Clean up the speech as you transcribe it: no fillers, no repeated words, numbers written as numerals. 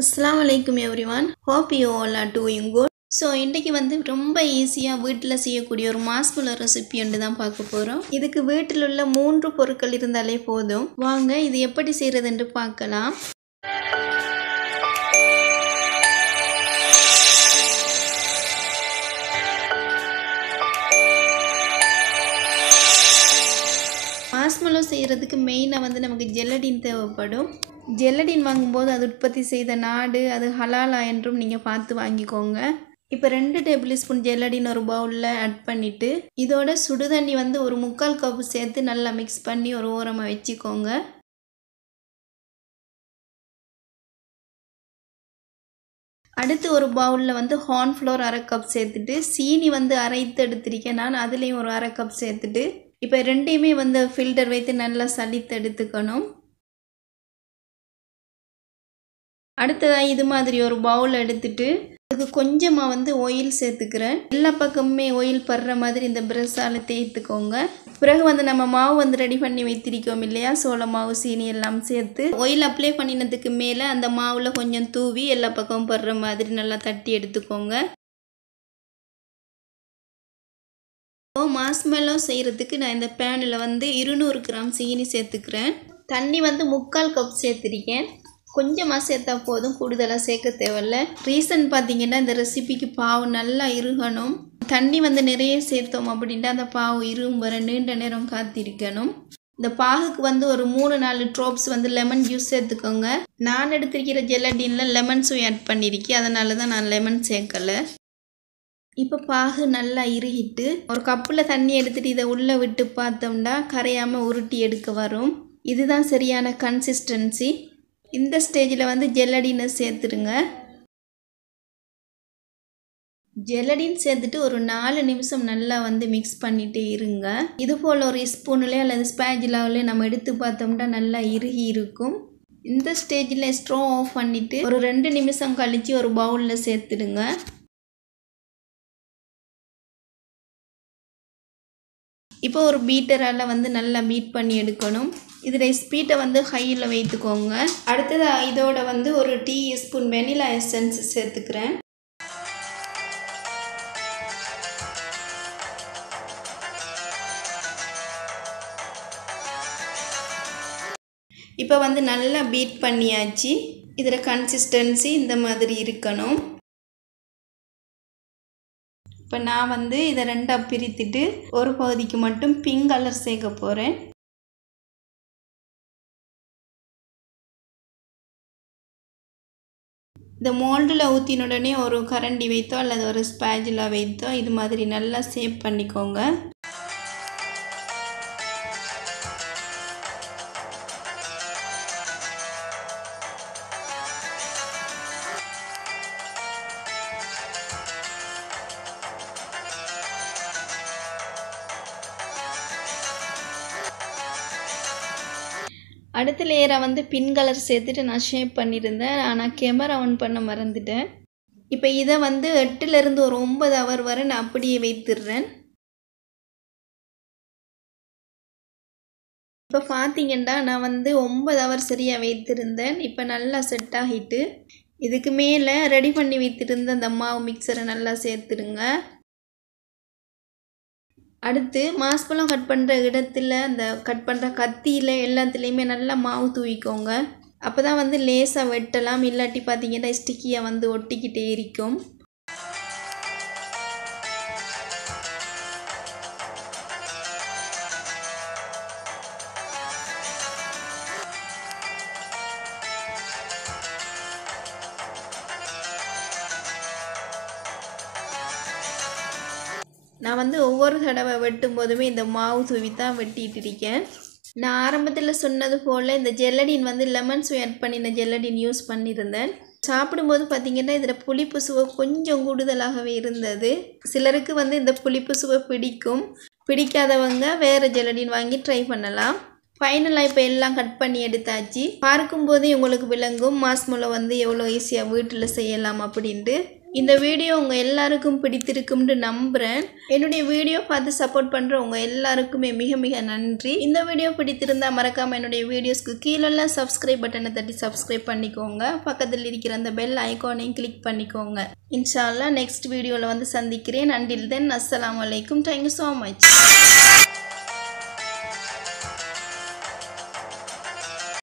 Assalamu alaikum everyone. Hope you all are doing good. So இன்றைக்கி ரொம்ப ஈஸியாக வீட்டில் செய்யக்கூடிய ஒரு மாஸ்குலோ ரெசிபி ஒன்று தான் பார்க்க போகிறோம். இதுக்கு வீட்டில் உள்ள 3 பொருட்கள் இருந்தாலே போதும். வாங்க இது எப்படி செய்கிறதுன்னு பார்க்கலாம். மாஸ்குலோ செய்கிறதுக்கு மெயினாக நமக்கு ஜெலடின் தேவைப்படும். ஜெலடின் வாங்கும்போது அது உற்பத்தி செய்த நாடு அது ஹலாலா என்றும் நீங்கள் பார்த்து வாங்கிக்கோங்க. இப்போ 2 டேபிள் ஸ்பூன் ஜெலடின் ஒரு பவுலில் ஆட் பண்ணிவிட்டு இதோட சுடுதண்ணி ஒரு 3/4 கப்பு சேர்த்து நல்லா மிக்ஸ் பண்ணி ஒரு ஓரமாக வச்சுக்கோங்க. அடுத்து ஒரு பவுலில் ஹார்ன் ஃப்ளோர் 1/2 கப் சேர்த்துட்டு சீனி அரைத்து எடுத்திருக்கேன் நான், அதுலேயும் ஒரு 1/2 கப் சேர்த்துட்டு இப்போ ரெண்டையுமே ஃபில்டர் வைத்து நல்லா சலித்து எடுத்துக்கணும். அடுத்ததாக இது மாதிரி ஒரு பவுல் எடுத்துட்டு அதுக்கு கொஞ்சமாக ஆயில் சேர்த்துக்கிறேன். எல்லா பக்கமுமே ஆயில் படுற மாதிரி இந்த ப்ரெஷ்ஷால் தேய்த்துக்கோங்க. பிறகு நம்ம மாவு ரெடி பண்ணி வைத்திருக்கோம் இல்லையா, சோள மாவு சீனி எல்லாம் சேர்த்து ஆயில் அப்ளை பண்ணினதுக்கு மேலே அந்த மாவில் கொஞ்சம் தூவி எல்லா பக்கமும் படுற மாதிரி நல்லா தட்டி எடுத்துக்கோங்க. மாஸ்மெல்லோ செய்கிறதுக்கு நான் இந்த பேனில் 200 கிராம் சீனி சேர்த்துக்கிறேன். தண்ணி 3/4 கப் சேர்த்துருக்கேன். கொஞ்சமாக சேர்த்தா போதும், கூடுதலாக சேர்க்க தேவையில்ல. ரீசன் பார்த்தீங்கன்னா இந்த ரெசிபிக்கு பாவு நல்லா இருகணும். தண்ணி நிறைய சேர்த்தோம் அப்படின்ட்டு அந்த பாவு இரும் வர நீண்ட நேரம் காத்திருக்கணும். இந்த பாகுக்கு ஒரு 3-4 ட்ராப்ஸ் லெமன் ஜூஸ் சேர்த்துக்கோங்க. நான் எடுத்திருக்கிற ஜெலடினில் லெமன்ஸும் ஆட் பண்ணியிருக்கேன், அதனால தான் நான் லெமன் சேர்க்கலை. இப்போ பாகு நல்லா இறுகிட்டு ஒரு கப்பில் தண்ணி எடுத்துகிட்டு இதை உள்ளே விட்டு பார்த்தோம்னா கரையாமல் உருட்டி எடுக்க வரும். இதுதான் சரியான கன்சிஸ்டன்சி. இந்த ஸ்டேஜில் ஜெலடினை சேர்த்துடுங்க. ஜெலடின் சேர்த்துட்டு ஒரு 4 நிமிஷம் நல்லா மிக்ஸ் பண்ணிகிட்டே இருங்க. இது போல் ஒரு ஸ்பூன்லேயே அல்லது ஸ்பேஜிலாவிலே நம்ம எடுத்து பார்த்தோம்னா நல்லா இறுகி இருக்கும். இந்த ஸ்டேஜில் ஸ்ட்ரோ ஆஃப் பண்ணிவிட்டு ஒரு 2 நிமிஷம் கழித்து ஒரு பவுலில் சேர்த்துடுங்க. இப்போ ஒரு பீட்டரால் நல்லா பீட் பண்ணி எடுக்கணும். இதில் ஸ்பீட்டை ஹையில் வைத்துக்கோங்க. அடுத்தது இதோட ஒரு டீஸ்பூன் வெனிலா எசன்ஸ் சேர்த்துக்கிறேன். இப்போ நல்லா பீட் பண்ணியாச்சு. இதில் கன்சிஸ்டன்சி இந்த மாதிரி இருக்கணும். இப்போ நான் இதை 2ஆக பிரித்துட்டு ஒரு பகுதிக்கு மட்டும் பிங்க் கலர் சேர்க்க போகிறேன். இந்த மோல்டில் ஊற்றின உடனே ஒரு கரண்டி வைத்தோ அல்லது ஒரு ஸ்பேஜிலா வைத்தோ இது மாதிரி நல்லா ஷேப் பண்ணிக்கோங்க. அடுத்த லேயராக பிங்க் கலர் சேர்த்துட்டு நான் ஷேப் பண்ணியிருந்தேன், ஆனால் கேமரா ஆன் பண்ண மறந்துட்டேன். இப்போ இதை 8லேருந்து ஒரு 9 ஹவர் வரை நான் அப்படியே வைத்துடுறேன். இப்போ பார்த்தீங்கன்னா நான் 9 ஹவர் சரியாக வைத்திருந்தேன். இப்போ நல்லா செட் ஆகிட்டு இதுக்கு மேலே ரெடி பண்ணி வைத்திருந்த அந்த மாவு மிக்சரை நல்லா சேர்த்துடுங்க. அடுத்து மாஸ்பழம் கட் பண்ணுற இடத்துல அந்த கட் பண்ணுற கத்தியில் எல்லாத்துலேயுமே நல்லா மாவு தூவிக்கோங்க. அப்போ தான் லேசாக வெட்டலாம், இல்லாட்டி பார்த்தீங்கன்னா ஸ்டிக்கியாக ஒட்டிக்கிட்டே இருக்கும். நான் ஒவ்வொரு தடவை வெட்டும் போதுமே இந்த மாவு தூவி தான் வெட்டிகிட்டு இருக்கேன். நான் ஆரம்பத்தில் சொன்னது போல் இந்த ஜெலடின் லெமன்ஸ் ஆட் பண்ணின ஜெலடின் யூஸ் பண்ணியிருந்தேன். சாப்பிடும்போது பார்த்திங்கன்னா இதில் புளிப்பு சுவை கொஞ்சம் கூடுதலாகவே இருந்தது. சிலருக்கு இந்த புளிப்பு சுவை பிடிக்கும், பிடிக்காதவங்க வேறு ஜெலடின் வாங்கி ட்ரை பண்ணலாம். ஃபைனலாக இப்போ எல்லாம் கட் பண்ணி எடுத்தாச்சு. பார்க்கும்போதே உங்களுக்கு விளங்கும் மாஸ்மெல்லோ எவ்வளோ ஈஸியாக வீட்டில் செய்யலாம் அப்படின்ட்டு. இந்த வீடியோ உங்கள் எல்லாருக்கும் பிடித்திருக்கும்னு நம்புகிறேன். என்னுடைய வீடியோ பார்த்து சப்போர்ட் பண்ணுற உங்கள் எல்லாருக்குமே மிக மிக நன்றி. இந்த வீடியோ பிடித்திருந்தால் மறக்காமல் என்னுடைய வீடியோஸ்க்கு கீழே சப்ஸ்கிரைப் பட்டனை தட்டி சப்ஸ்கிரைப் பண்ணிக்கோங்க. பக்கத்தில் இருக்கிற அந்த பெல் ஐக்கானையும் கிளிக் பண்ணிக்கோங்க. இன்ஷா அல்லாஹ் நெக்ஸ்ட் வீடியோவில் வந்து சந்திக்கிறேன். அண்டில் தென் அஸ்ஸலாமு அலைக்கும். Thank you so much.